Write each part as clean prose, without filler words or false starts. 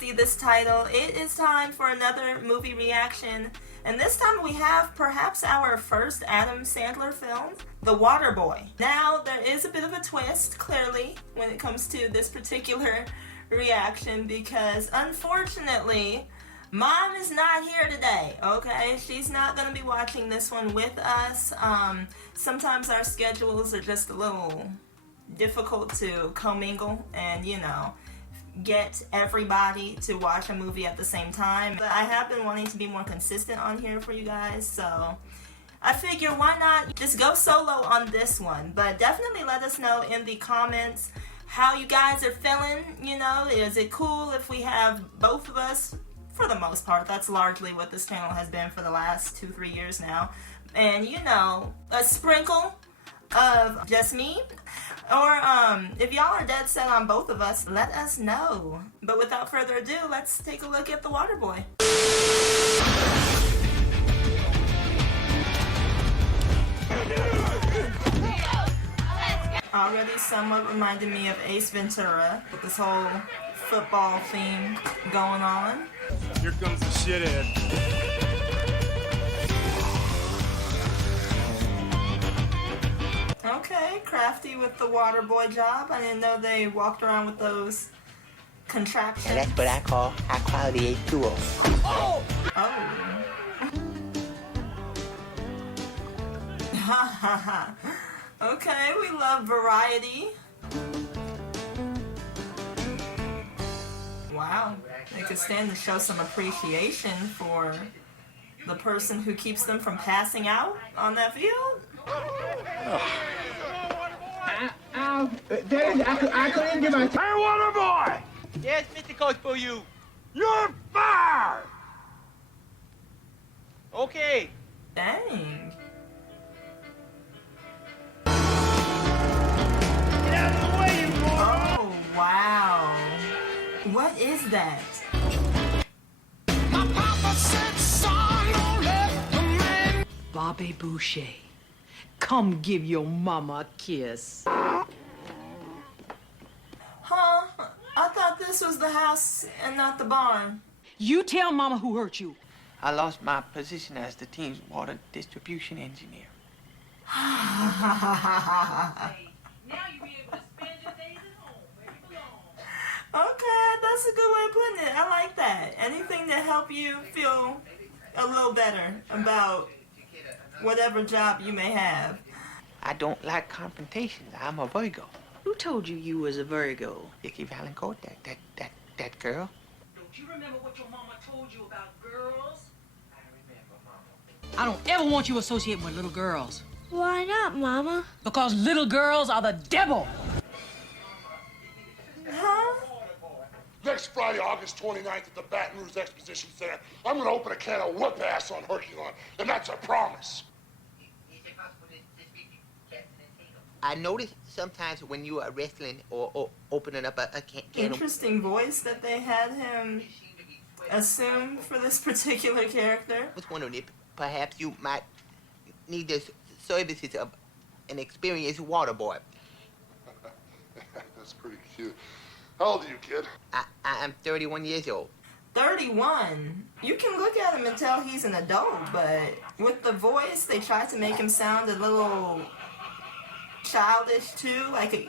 see this title, it is time for another movie reaction. And this time we have perhaps our first Adam Sandler film, The Waterboy. Now, there is a bit of a twist, clearly, when it comes to this particular reaction, because unfortunately, Mom is not here today, okay? She's not going to be watching this one with us. Sometimes our schedules are just a little difficult to commingle and, you know, get everybody to watch a movie at the same time. But I have been wanting to be more consistent on here for you guys, so I figure why not just go solo on this one. But definitely let us know in the comments how you guys are feeling. You know, is it cool if we have both of us? For the most part, that's largely what this channel has been for the last 2-3 years now. And you know, a sprinkle of just me. Or if y'all are dead set on both of us, let us know. But without further ado, let's take a look at The Waterboy. Already somewhat reminded me of Ace Ventura with this whole football theme going on. Here comes the shithead. Okay, crafty with the water boy job. I didn't know they walked around with those contraptions. And that's what I call high quality H2O. Oh! Ha ha ha. Okay, we love variety. Wow, they could stand to show some appreciation for the person who keeps them from passing out on that field. Daddy, I couldn't give my... Hey, Waterboy! Yes, Mr. Coach, for you. You're fired! Okay. Dang. Get out of the way, you moron! Oh, wow. What is that? My papa said, son, don't let the man... Bobby Boucher, come give your mama a kiss. Huh? I thought this was the house and not the barn. You tell mama who hurt you. I lost my position as the team's water distribution engineer. Okay, that's a good way of putting it. I like that. Anything to help you feel a little better about whatever job you may have. I don't like confrontations. I'm a Virgo. Who told you you was a Virgo? Vicky Valancourt, that girl. Don't you remember what your mama told you about girls? I remember, Mama. I don't ever want you associating with little girls. Why not, Mama? Because little girls are the devil. Huh? Next Friday, August 29th at the Baton Rouge Exposition Center, I'm going to open a can of whoop ass on Herculon, and that's a promise. I notice sometimes when you are wrestling or opening up a can of... Interesting voice that they had him assume for this particular character. I was wondering if perhaps you might need the services of an experienced water boy. That's pretty cute. How old are you, kid? I'm 31 years old. 31. You can look at him and tell he's an adult, but with the voice, they tried to make him sound a little childish too. Like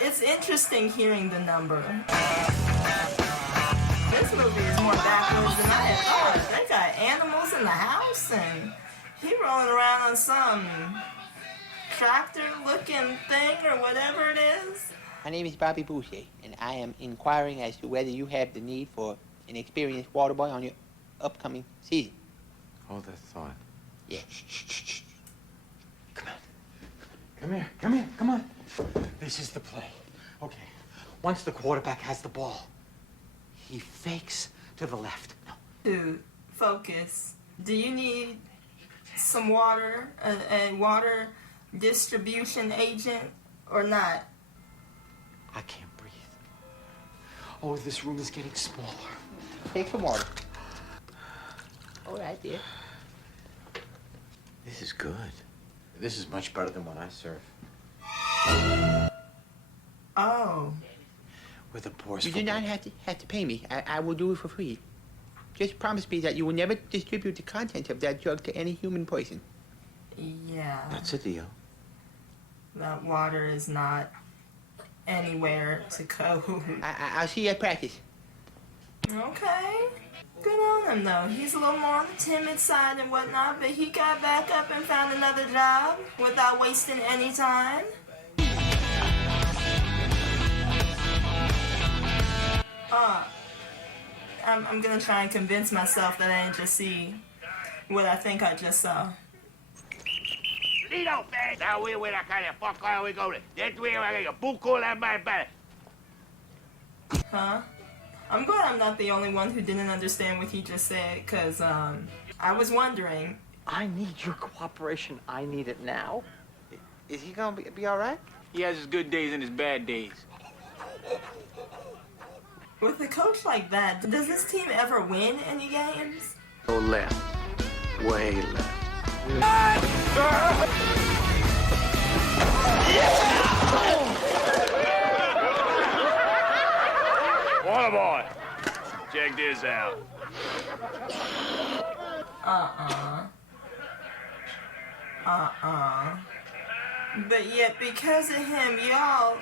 it's interesting hearing the number. This movie is more backwards than I had thought. They got animals in the house, and he rolling around on some tractor-looking thing or whatever it is. My name is Bobby Boucher, and I am inquiring as to whether you have the need for an experienced water boy on your upcoming season. Hold that thought. Yeah. Shh. Come on. Come here, come on. This is the play. Okay. Once the quarterback has the ball, he fakes to the left. No. Dude, focus. Do you need some water, a water distribution agent, or not? I can't breathe. Oh, this room is getting smaller. Take some water. All right, dear. This is good. This is much better than what I serve. Oh. With a Boar's You do not have to pay me. I will do it for free. Just promise me that you will never distribute the contents of that drug to any human person. Yeah. That's a deal. That water is not anywhere to go. I'll see you at practice. Okay. Good on him, though. He's a little more on the timid side and whatnot, but he got back up and found another job without wasting any time. I'm gonna try and convince myself that I didn't just see what I think I just saw. Lido, man. Now we where I kind of fuck on we go. That's where I get a book call that my back. Huh? I'm glad I'm not the only one who didn't understand what he just said, because, I was wondering. I need your cooperation. I need it now. Is he gonna be all right? He has his good days and his bad days. With a coach like that, does this team ever win any games? Go left. Way left. Waterboy, check this out. But yet, because of him, y'all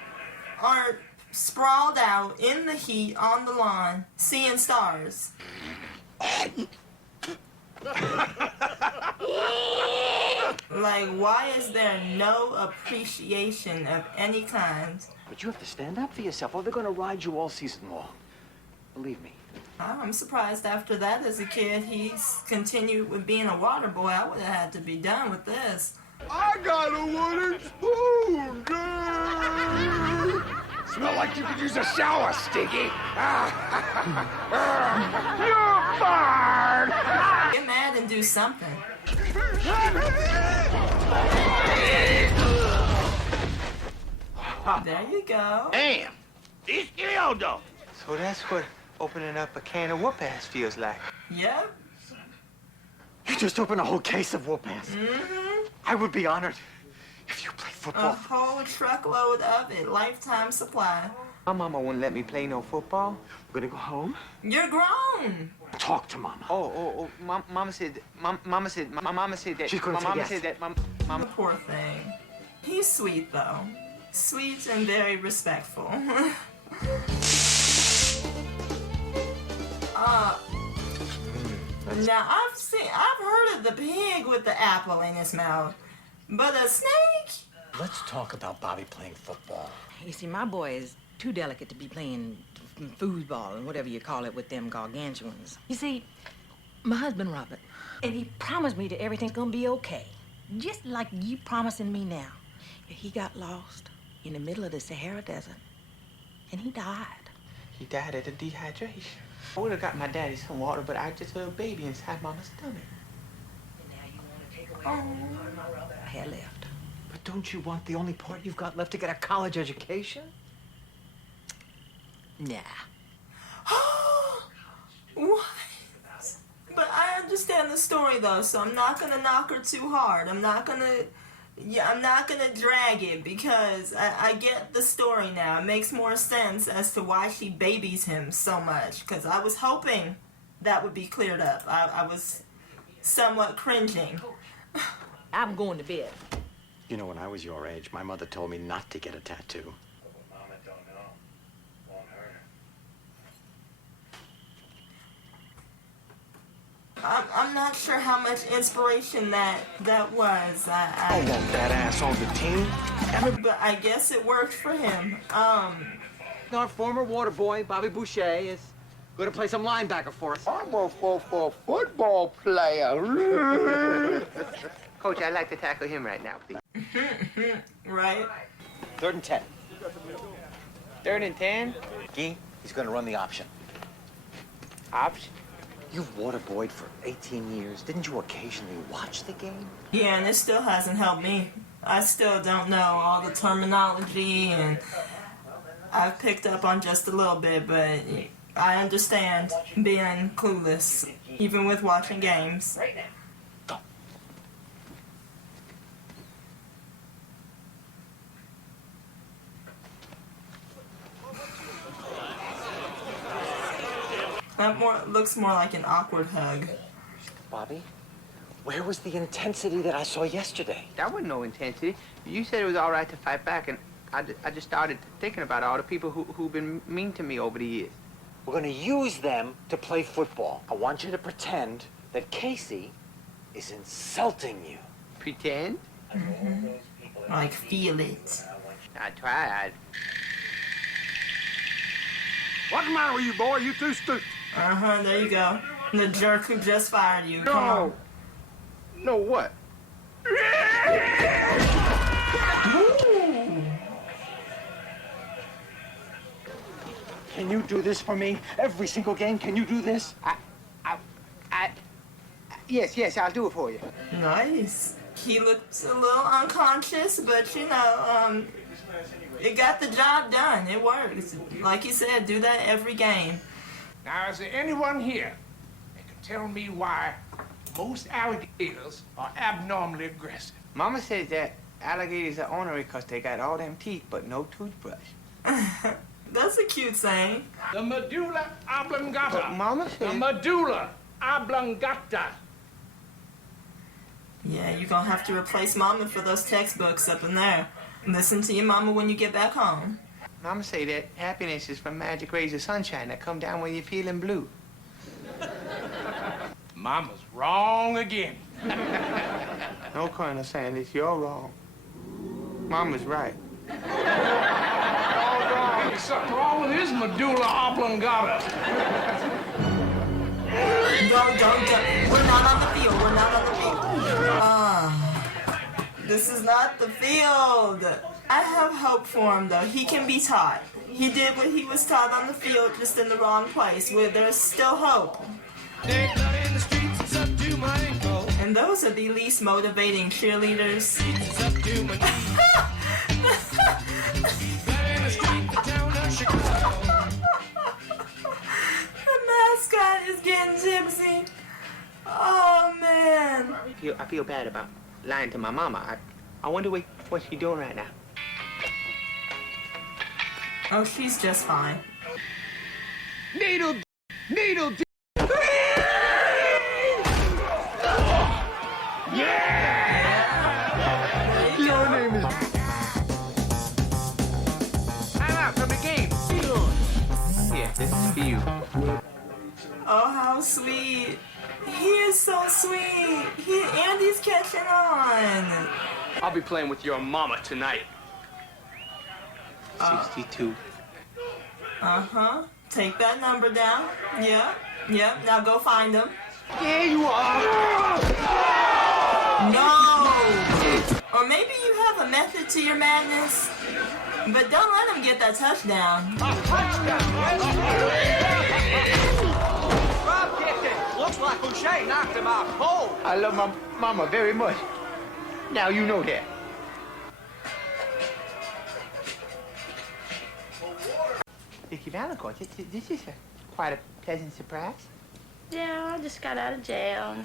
aren't sprawled out in the heat on the lawn, seeing stars. Like, why is there no appreciation of any kind? But you have to stand up for yourself, or they're going to ride you all season long. Believe me. I'm surprised after that as a kid he's continued with being a water boy. I would have had to be done with this. I got a wooden spoon, girl. Smell like you could use a shower, Stinky. You're fired. Get mad and do something. There you go. Damn. He's killed, though. So that's what opening up a can of whoop-ass feels like. Yep. You just opened a whole case of whoop-ass. Mm-hmm. I would be honored if you played A football. whole truckload of it. Lifetime supply. My mama wouldn't let me play no football. We're gonna go home. You're grown. Talk to Mama. Mama said that. She's gonna my say mama yes. said that. The Mama. poor thing. He's sweet, though. Sweet and very respectful. Now, I've heard of the pig with the apple in his mouth, but a snake? Let's talk about Bobby playing football. You see, my boy is too delicate to be playing foosball and whatever you call it with them gargantuans. You see, my husband Robert, and he promised me that everything's gonna be okay. Just like you promising me now. He got lost in the middle of the Sahara Desert, and he died. He died of the dehydration. I would have got my daddy some water, but I just had a baby inside Mama's stomach. And now you want to take away the part of my brother I had left. But don't you want the only part you've got left to get a college education? Nah. What? But I understand the story, though, so I'm not gonna knock her too hard. I'm not gonna drag it, because I get the story now. It makes more sense as to why she babies him so much, because I was hoping that would be cleared up. I was somewhat cringing. I'm going to bed. You know, when I was your age, my mother told me not to get a tattoo. Mama don't know. Won't hurt her. I'm not sure how much inspiration that was. I want that ass on the team. But I guess it worked for him. Our former water boy, Bobby Boucher, is going to play some linebacker for us. I'm a football player. Coach, I'd like to tackle him right now, please. Right? 3rd and 10. 3rd and 10. Gee, he's going to run the option. Option. You've water boyed for 18 years. Didn't you occasionally watch the game? Yeah, and it still hasn't helped me. I still don't know all the terminology, and I've picked up on just a little bit, but I understand being clueless, even with watching games. That looks more like an awkward hug. Bobby, where was the intensity that I saw yesterday? That wasn't no intensity. You said it was all right to fight back, and I just started thinking about all the people who've been mean to me over the years. We're gonna use them to play football. I want you to pretend that Casey is insulting you. Pretend? Like, feel it. I tried. What's the matter with you, boy? You too stupid. There you go. The jerk who just fired you. Come on. No, what? Ooh. Can you do this for me? Every single game, can you do this? Yes, I'll do it for you. Nice. He looks a little unconscious, but you know, it got the job done. It works. Like you said, do that every game. Now, is there anyone here that can tell me why most alligators are abnormally aggressive? Mama says that alligators are ornery because they got all them teeth but no toothbrush. That's a cute saying. The medulla oblongata. But Mama The said... medulla oblongata. Yeah, you're gonna have to replace Mama for those textbooks up in there. Listen to your mama when you get back home. Mama say that happiness is from magic rays of sunshine that come down when you're feeling blue. Mama's wrong again. No, Colonel Sanders, you're wrong. Mama's right. All wrong. There's something wrong with his medulla oblongata. Don't. We're not on the field. We're not on the field. This is not the field. I have hope for him, though. He can be taught. He did what he was taught on the field, just in the wrong place, where there's still hope. And those are the least motivating cheerleaders. The mascot is getting tipsy. Oh, man. I feel bad about lying to my mama. I wonder what she's doing right now. Oh, she's just fine. Needle. Your name is... I'm out from the game. Yeah, this is for you. Oh, how sweet. He is so sweet. Andy's catching on. I'll be playing with your mama tonight. 62. Take that number down. Yep. Now go find him. There you are. No. Or maybe you have a method to your madness. But don't let him get that touchdown. Looks like O'Shea knocked him out cold. I love my mama very much. Now you know that. Vicky Valancourt, this is quite a pleasant surprise. Yeah, I just got out of jail.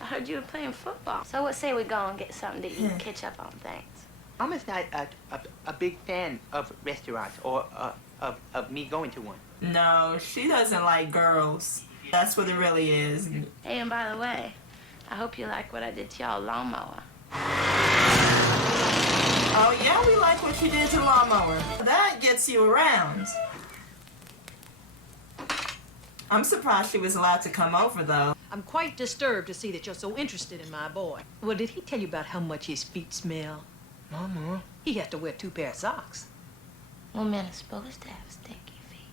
I heard you were playing football. So what say we go and get something to eat and catch up on things? Mama's not a big fan of restaurants or of me going to one. No, she doesn't like girls. That's what it really is. Hey, and by the way, I hope you like what I did to y'all lawnmower. Oh, yeah, we like what you did to Lawnmower. That gets you around. I'm surprised she was allowed to come over, though. I'm quite disturbed to see that you're so interested in my boy. Well, did he tell you about how much his feet smell? Mama. He has to wear 2 pair of socks. Well, men are supposed to have stinky feet.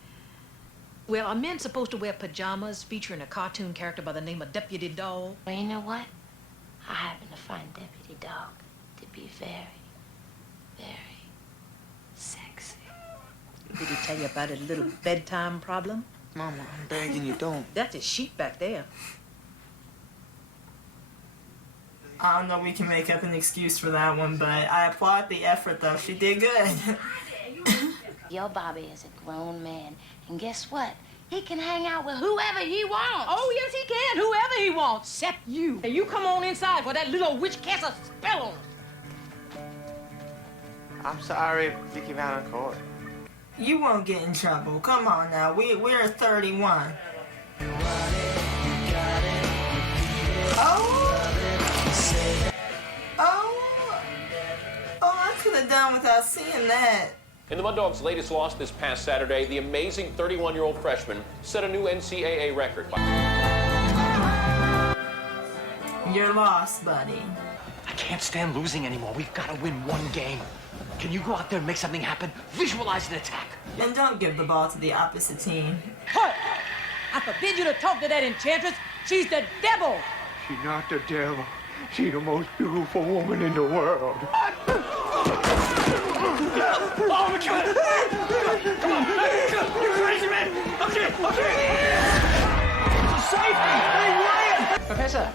Well, are men supposed to wear pajamas featuring a cartoon character by the name of Deputy Dog? Well, you know what? I happen to find Deputy Dog to be very, very sexy. Did he tell you about his little bedtime problem? Mama, I'm begging you, don't. That's his sheet back there. I don't know, we can make up an excuse for that one, but I applaud the effort, though. She did good. Your Bobby is a grown man, and guess what? He can hang out with whoever he wants. Oh, yes, he can. Whoever he wants, except you. Hey, you come on inside for that little witch casts a spell on us. I'm sorry, Vicky Valancourt. You won't get in trouble. Come on now. We're 31. I could have done without seeing that. In the Mud Dogs' latest loss this past Saturday, the amazing 31-year-old freshman set a new NCAA record. You're lost, buddy. I can't stand losing anymore. We've got to win one game. Can you go out there and make something happen? Visualize an attack. And don't give the ball to the opposite team. Halt! I forbid you to talk to that enchantress. She's the devil. She's not the devil. She's the most beautiful woman in the world. Oh, my God! Come on! You crazy man! Okay! It's safe! Hey, Ryan! Professor,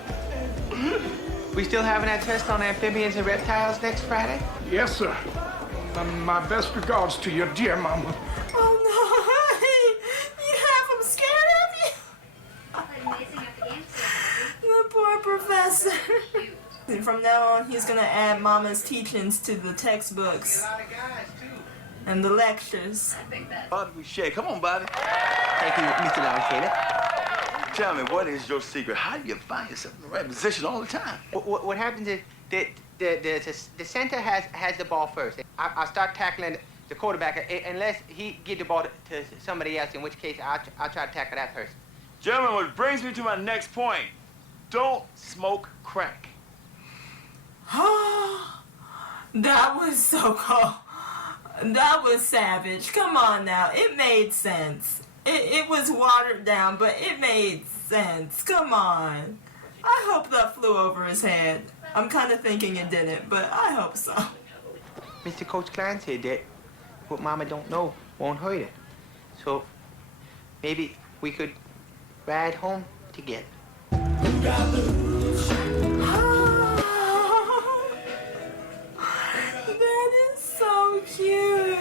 we still having that test on amphibians and reptiles next Friday? Yes, sir. My best regards to your dear mama. Oh, no. You have him scared of you? The poor professor. And from now on, he's going to add Mama's teachings to the textbooks and the lectures. Bobby Boucher, come on, Bobby. Thank you, Mr. Longfellow. Tell me, what is your secret? How do you find yourself in the right position all the time? What happens is the center has the ball first. I start tackling the quarterback unless he give the ball to somebody else, in which case I'll try to tackle that person. Gentlemen, which brings me to my next point. Don't smoke crack. That was so cool. That was savage. Come on now. It made sense. It was watered down, but it made sense. Come on. I hope that flew over his head. I'm kind of thinking it didn't, but I hope so. Mr. Coach Klein said that what Mama don't know won't hurt her. So maybe we could ride home together. That is so cute.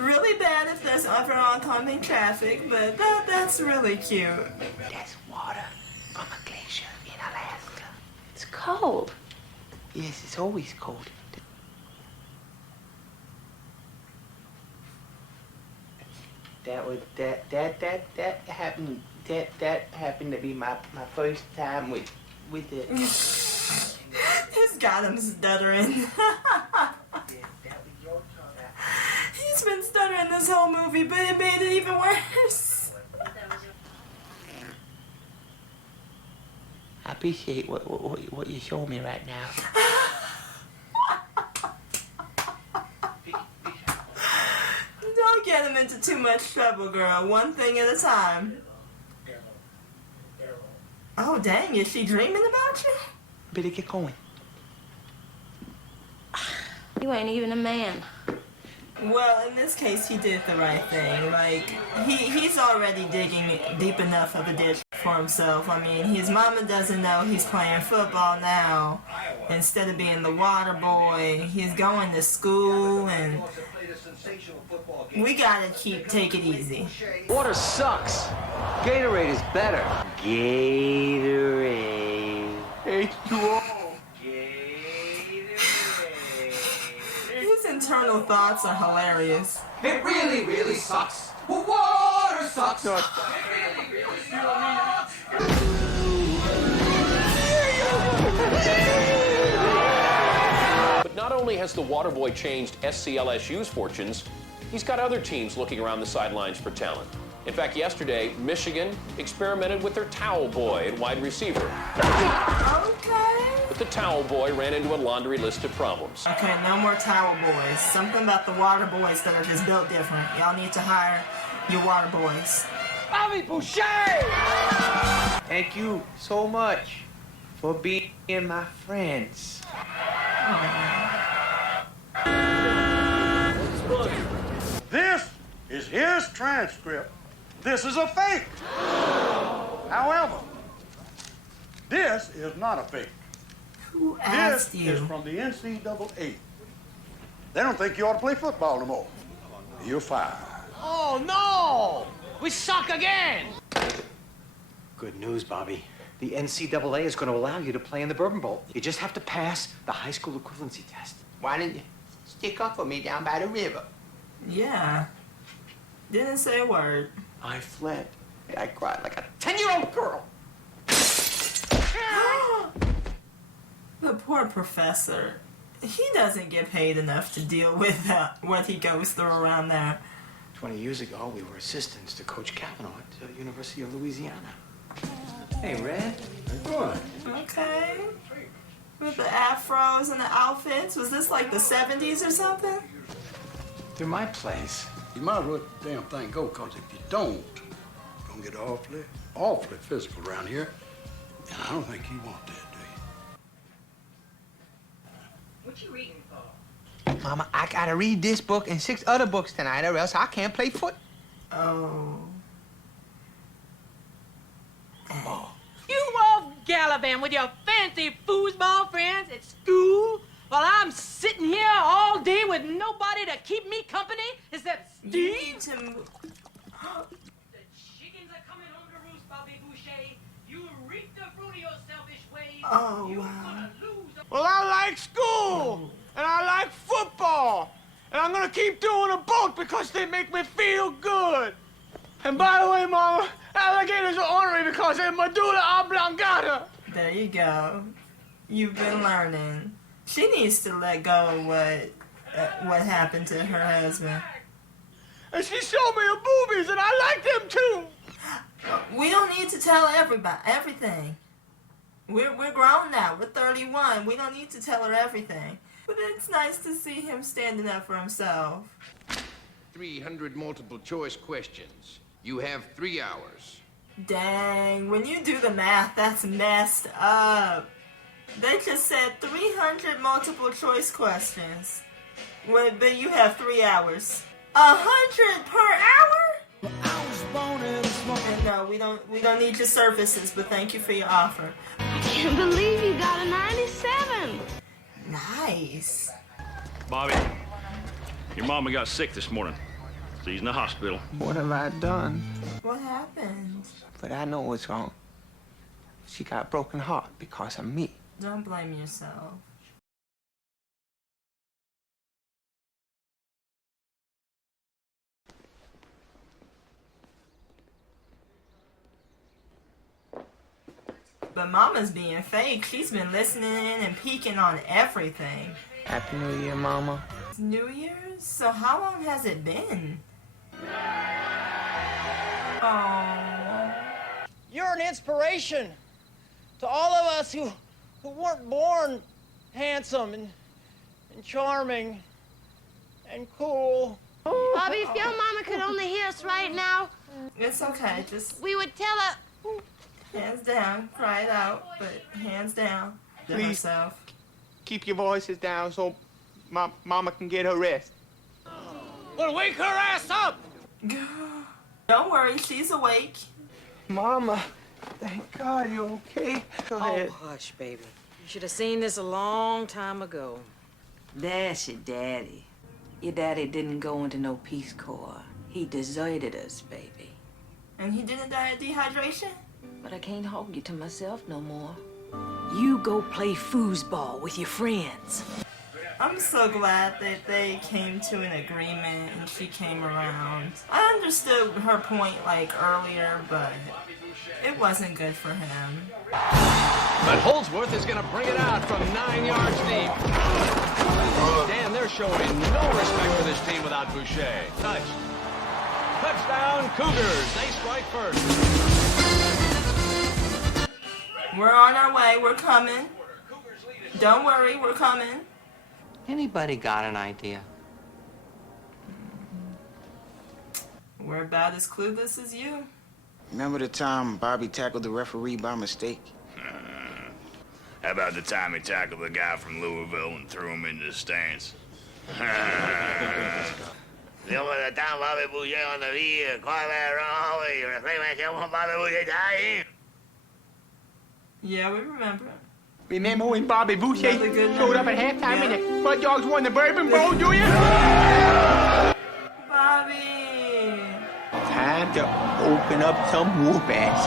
Really bad if there's ever oncoming traffic, but that's really cute. That's water from a glacier in Alaska. It's cold. Yes, it's always cold. That happened. That happened to be my first time with the. He's got him stuttering. He's been stuttering this whole movie, but it made it even worse. I appreciate what you're showing me right now. Don't get him into too much trouble, girl. One thing at a time. Oh, dang, is she dreaming about you? Better get going. You ain't even a man. Well, in this case, he did the right thing. Like, he's already digging deep enough of a ditch for himself. I mean, his mama doesn't know he's playing football now. Instead of being the water boy, he's going to school, and we gotta take it easy. Water sucks. Gatorade is better. Gatorade. H2O. His internal thoughts are hilarious. It really, really sucks. Water sucks. It really, really sucks. But not only has the Waterboy changed SCLSU's fortunes, he's got other teams looking around the sidelines for talent. In fact, yesterday, Michigan experimented with their towel boy at wide receiver. Okay. But the towel boy ran into a laundry list of problems. Okay, no more towel boys. Something about the water boys that are just built different. Y'all need to hire your water boys. Bobby Boucher! Thank you so much for being my friends. This is his transcript. This is a fake. However, this is not a fake. Who asked This you? is from the NCAA. They don't think you ought to play football no more. You're fired. Oh, no! We suck again! Good news, Bobby. The NCAA is going to allow you to play in the Bourbon Bowl. You just have to pass the high school equivalency test. Why didn't you stick up for me down by the river? Yeah. Didn't say a word. I fled. I cried like a 10-year-old girl. The poor professor. He doesn't get paid enough to deal with what he goes through around there. 20 years ago, we were assistants to Coach Kavanaugh at the University of Louisiana. Hey, Red. Good. Okay. With the afros and the outfits. Was this like the 70s or something? They're my plays. You might as well let the damn thing go, because if you don't, you're going to get awfully physical around here. And I don't think you want that, do you? What you reading for? Mama, I gotta read this book and 6 other books tonight, or else I can't play foot. Oh. You off gallivanting with your fancy foosball friends at school while I'm sitting here all day with nobody to keep me company except Steve? You need to move. The chickens are coming home to roost, Bobby Boucher. You reap the fruit of your selfish ways. Oh, You're wow. gonna lose. Well, I like school, and I like football, and I'm gonna keep doing them both because they make me feel good. And by the way, Mama, alligators are ornery because they're medulla oblongata. There you go. You've been learning. She needs to let go of what happened to her husband. And she showed me her boobies, and I like them too. We don't need to tell everything. We're grown now. We're 31. We don't need to tell her everything. But it's nice to see him standing up for himself. 300 multiple choice questions. You have 3 hours. Dang, when you do the math, that's messed up. They just said 300 multiple choice questions. But you have 3 hours. 100 per hour? And no, we don't need your services, but thank you for your offer. I can't believe you got a 97. Nice. Bobby, your mama got sick this morning. She's in the hospital. What have I done? What happened? But I know what's wrong. She got a broken heart because of me. Don't blame yourself. But Mama's being fake. She's been listening in and peeking on everything. Happy New Year, Mama. It's New Year's? So how long has it been? Oh. You're an inspiration to all of us who weren't born handsome and charming and cool. Bobby, if your mama could only hear us right now, It's okay. Just we would tell her. hands down. Cry it out, but hands down to Please. herself. Keep your voices down so Mama can get her rest. Well, wake her ass up! Don't worry, she's awake. Mama, thank God you're okay. Go ahead. Oh, hush, baby. You should have seen this a long time ago. That's your daddy. Your daddy didn't go into no Peace Corps. He deserted us, baby. And he didn't die of dehydration? But I can't hold you to myself no more. You go play foosball with your friends. I'm so glad that they came to an agreement and she came around. I understood her point like earlier, but it wasn't good for him. But Holdsworth is going to bring it out from 9 yards deep. Dan, they're showing no respect for this team without Boucher. Nice. Touchdown, Cougars. They strike first. We're on our way. We're coming. Don't worry, we're coming. Anybody got an idea? We're about as clueless as you. Remember the time Bobby tackled the referee by mistake? How about the time he tackled the guy from Louisville and threw him into the stands? Remember the time Bobby Boucher on the field, caught that wrong way, the referee went down Bobby Boucher dying. Yeah, we remember. Remember when Bobby Boucher Another good showed up at memory. halftime Yeah. and the Mud Dogs won the Bourbon Bowl, do you? Bobby! Time to open up some whoop ass.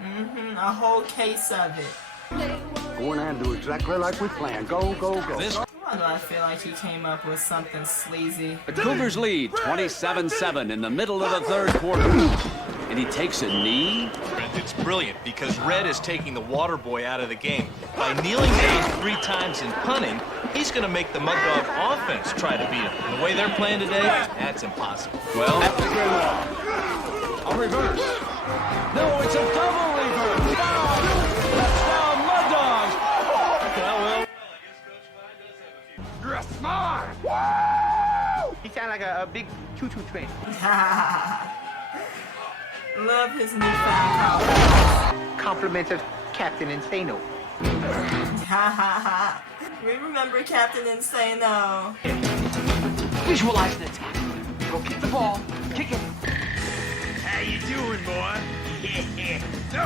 Mm-hmm, a whole case of it. Go in there and do exactly like we planned. Go, go, go. Why do I feel like he came up with something sleazy? The Cougars lead 27-7 in the middle of the third quarter. And he takes a knee. It's brilliant because Red is taking the Waterboy out of the game. By kneeling down 3 times and punting, he's going to make the Mud Dog offense try to beat him. And the way they're playing today, that's impossible. Well, A reverse. No, it's a double reverse. Touchdown, Mud Dogs. well. You're smart. Woo! He sound like a big choo-choo train. Love his newfound confidence. Compliments of Captain Insano. Ha ha ha. We remember Captain Insano. Visualize the attack. Go kick the ball. Kick it. How you doing, boy? No.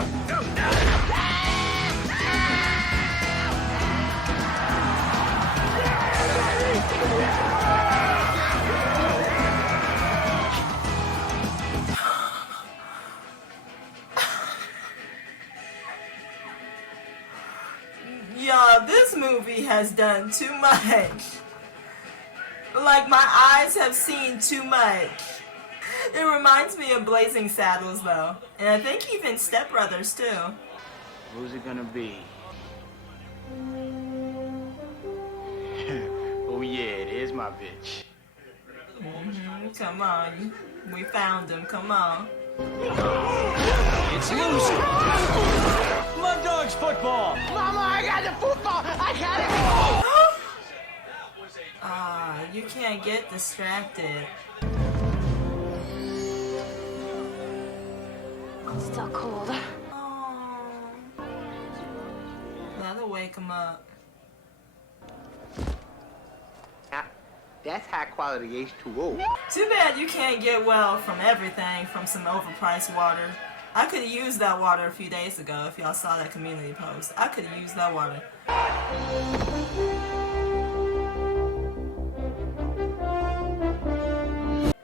Yeah, this movie has done too much. Like, my eyes have seen too much. It reminds me of Blazing Saddles, though. And I think even Step Brothers, too. Who's it gonna be? Oh yeah, it is my bitch. Come on. We found him. Come on. It's loose. Mud Dogs football. Mama, I got the football. I got it. Ah, you can't get distracted. Still cold. That'll wake him up. That's high quality H2O. Too bad you can't get well from everything from some overpriced water. I could have used that water a few days ago if y'all saw that community post. I could have used that water.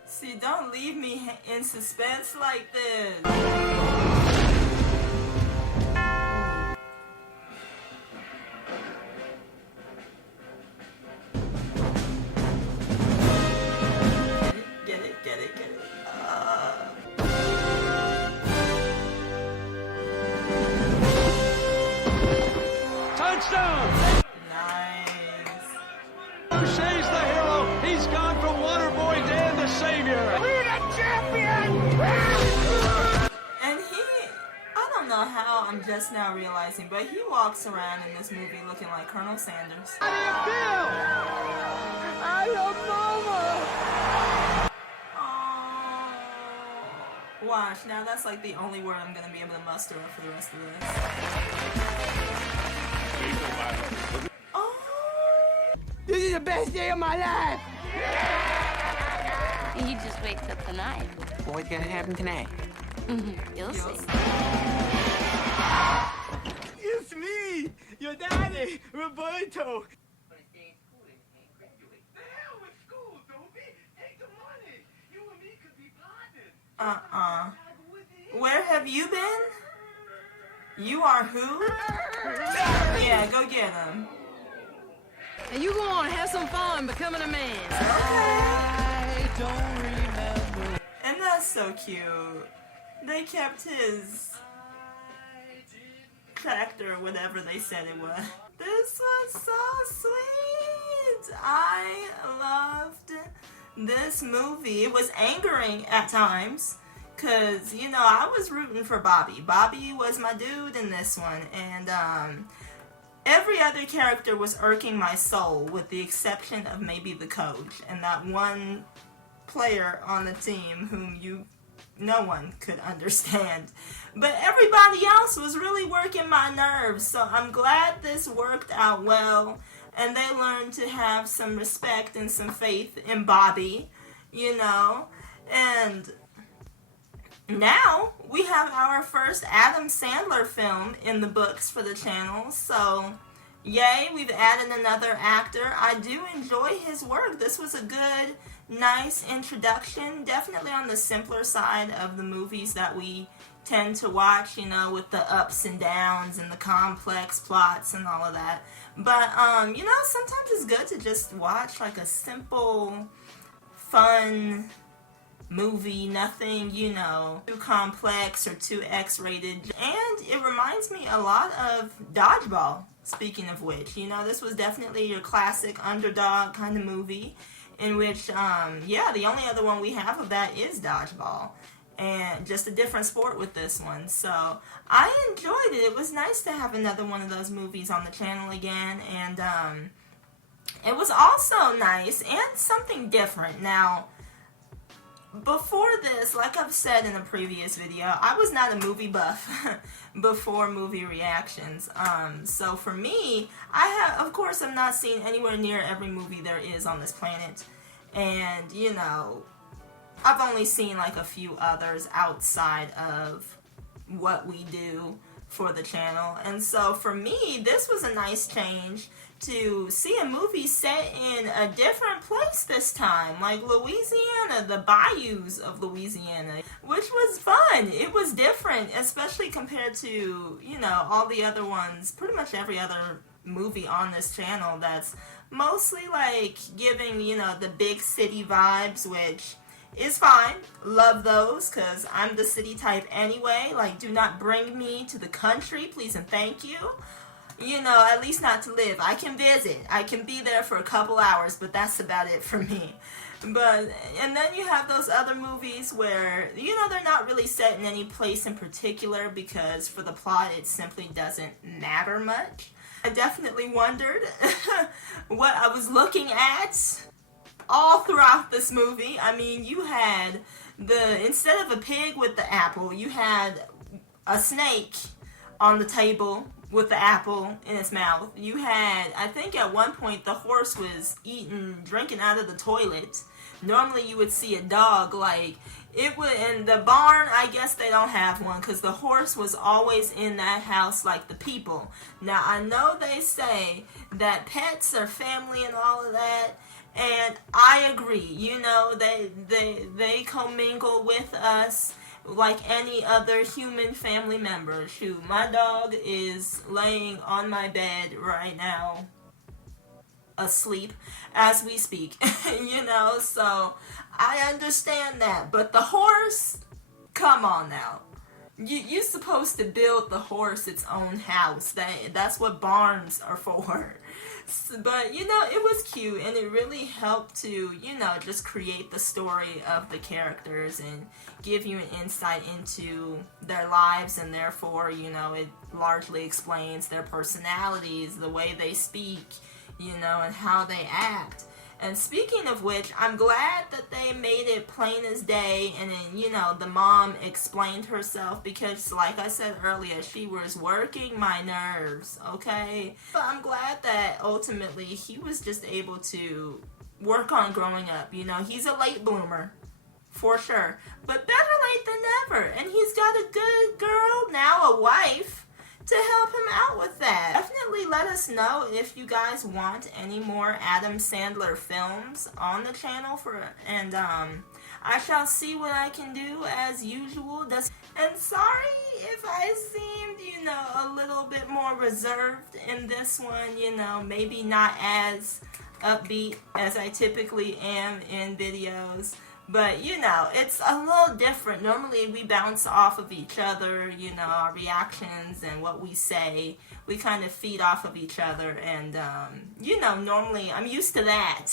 See, don't leave me in suspense like this. Get it. Touchdown. Nice. O'Shea's the hero. He's gone from Waterboy Dan the Savior. We're the champion. And I don't know how I'm just now realizing, but he walks around in this movie looking like Colonel Sanders. I love Mama. Watch, now that's like the only word I'm gonna be able to muster up for the rest of this. This is the best day of my life. And you just wait till tonight. What's gonna happen tonight? You'll see. It's me, your daddy, Roberto. Where have you been? You are who? Yeah, go get him. And you go on, have some fun becoming a man. I don't remember. And that's so cute. They kept his tractor, whatever they said it was. This was so sweet. I loved this movie. It was angering at times. Cause, you know, I was rooting for Bobby. Bobby was my dude in this one. And every other character was irking my soul with the exception of maybe the coach. And that one player on the team whom no one could understand. But everybody else was really working my nerves. So I'm glad this worked out well. And they learned to have some respect and some faith in Bobby, you know. And now we have our first Adam Sandler film in the books for the channel. So, yay, we've added another actor. I do enjoy his work. This was a good, nice introduction. Definitely on the simpler side of the movies that we tend to watch, you know, with the ups and downs and the complex plots and all of that. But, you know, sometimes it's good to just watch like a simple, fun movie, nothing, you know, too complex or too X-rated. And it reminds me a lot of Dodgeball, speaking of which. You know, this was definitely your classic underdog kind of movie, in which, yeah, the only other one we have of that is Dodgeball. And just a different sport with this one. So I enjoyed it. It was nice to have another one of those movies on the channel again. And it was also nice and something different. Now, before this, like I've said in a previous video, I was not a movie buff before movie reactions. So for me, of course, I'm not seeing anywhere near every movie there is on this planet. And, you know, I've only seen like a few others outside of what we do for the channel. And so for me, this was a nice change to see a movie set in a different place this time, like Louisiana, the bayous of Louisiana, which was fun. It was different, especially compared to, you know, all the other ones, pretty much every other movie on this channel that's mostly like giving, you know, the big city vibes, which is fine. Love those, because I'm the city type anyway. Like, do not bring me to the country, please and thank you. You know, at least not to live. I can visit. I can be there for a couple hours, but that's about it for me. But, and then you have those other movies where, you know, they're not really set in any place in particular, because for the plot it simply doesn't matter much. I definitely wondered what I was looking at all throughout this movie. I mean, you had instead of a pig with the apple, you had a snake on the table with the apple in its mouth. You had, I think at one point, the horse was drinking out of the toilet. Normally you would see a dog, like, it would, in the barn, I guess they don't have one, because the horse was always in that house like the people. Now, I know they say that pets are family and all of that, and I agree. You know, they commingle with us like any other human family member. Shoot, my dog is laying on my bed right now, asleep as we speak. You know, so I understand that. But the horse, come on now. You're supposed to build the horse its own house. That's what barns are for. But, you know, it was cute, and it really helped to, you know, just create the story of the characters and give you an insight into their lives, and therefore, you know, it largely explains their personalities, the way they speak, you know, and how they act. And speaking of which, I'm glad that they made it plain as day, and then, you know, the mom explained herself, because like I said earlier, she was working my nerves, okay? But I'm glad that ultimately he was just able to work on growing up. You know, he's a late bloomer, for sure, but better late than never. And he's got a good girl, now a wife, to help him out with that. Definitely let us know if you guys want any more Adam Sandler films on the channel, and I shall see what I can do as usual. And sorry if I seemed, you know, a little bit more reserved in this one, you know, maybe not as upbeat as I typically am in videos. But, you know, it's a little different. Normally we bounce off of each other, you know, our reactions and what we say. We kind of feed off of each other, and, you know, normally I'm used to that.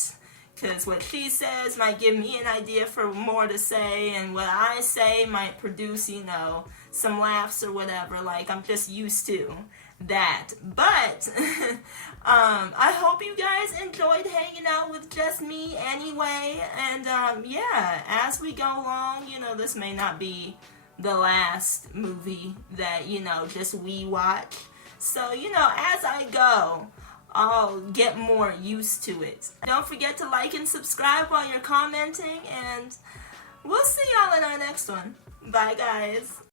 Because what she says might give me an idea for more to say, and what I say might produce, you know, some laughs or whatever. Like, I'm just used to that. But I hope you guys enjoyed hanging out with just me anyway. And yeah, as we go along, you know, this may not be the last movie that, you know, just we watch. So, you know, as I go, I'll get more used to it. Don't forget to like and subscribe while you're commenting, and we'll see y'all in our next one. Bye, guys.